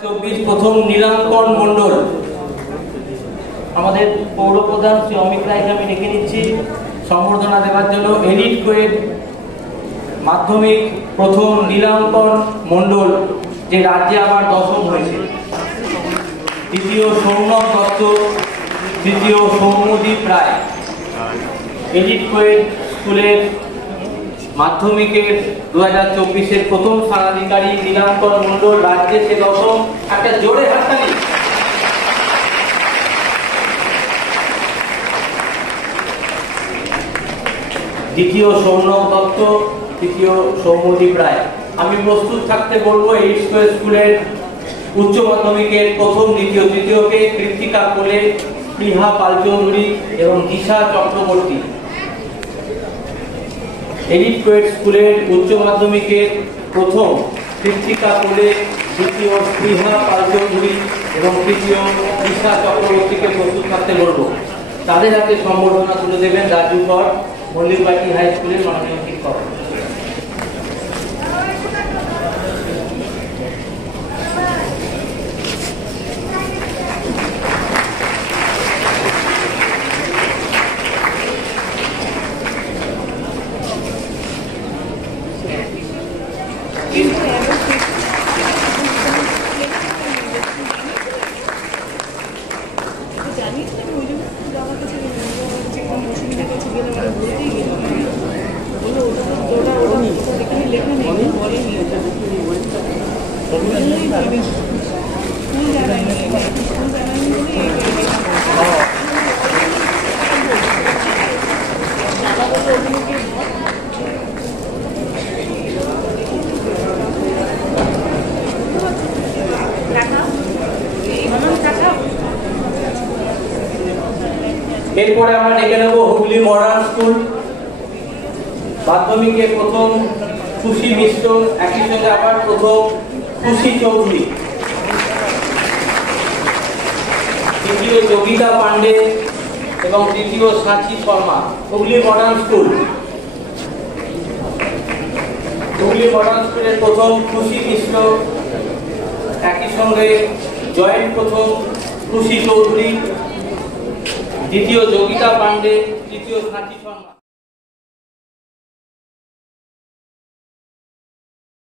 24 প্রথম নীলাঙ্কন মণ্ডল আমাদের পৌর প্রধান শ্রী অমিত রায়কে আমি ডেকে নিচ্ছি সম্বর্ধনা দেওয়ার জন্য। এলিট কোয়েড মাধ্যমিক প্রথম নীলাঙ্কন মণ্ডল, যে রাজ্যে আবার 10ম হয়েছে। দ্বিতীয় সৌনক দত্ত, তৃতীয় সৌম্যদীপ রায়। এলিট কোয়েড স্কুলের মাধ্যমিকের 2024-এর প্রথম স্থানাধিকারী নীলাঙ্কন মণ্ডল, রাজ্যে সে 10ম। একটা জোরে হাততালি। দ্বিতীয় সৌনক দত্ত, তৃতীয় সৌম্যদীপ রায়। আমি প্রস্তুত থাকতে বলবো এলিট কোয়েড স্কুলের উচ্চ মাধ্যমিকের প্রথম, দ্বিতীয়, তৃতীয়কে কৃত্তিকা কোলে, প্রিহা পালচৌধুরী এবং দিশা চক্রবর্তী। এলিট কোয়েড স্কুলের উচ্চ মাধ্যমিকের প্রথম কৃত্তিকা কোলে, দ্বিতীয় প্রিহা পালচৌধুরী এবং তৃতীয় দিশা চক্রবর্তীকে প্রস্তুত থাকতে বলবো। তাদের হাতে সম্বর্ধনা তুলে দেবেন রাজু কর, মল্লিকবাটি হাই স্কুলের মাননীয় শিক্ষক। এরপরে আমরা ডেকে নেব হুগলি মডার্ন স্কুল মাধ্যমিকের প্রথম খুশি মিশ্র, একই সঙ্গে আবার প্রথম খুশি চৌধুরী, দ্বিতীয় যোগিতা পান্ডে এবং তৃতীয় Sachi Sharma. Hooghly modern school, Hooghly modern স্কুলের প্রথম খুশি মিশ্র, একই সঙ্গে জয়েন্ট প্রথম খুশি চৌধুরী, দ্বিতীয় যোগিতা পান্ডে, তৃতীয় সাচি শর্মা।